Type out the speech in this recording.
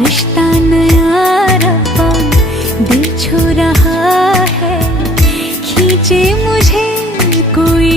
रिश्ता नया रब्बा दिल छू रहा है, खींचे मुझे कोई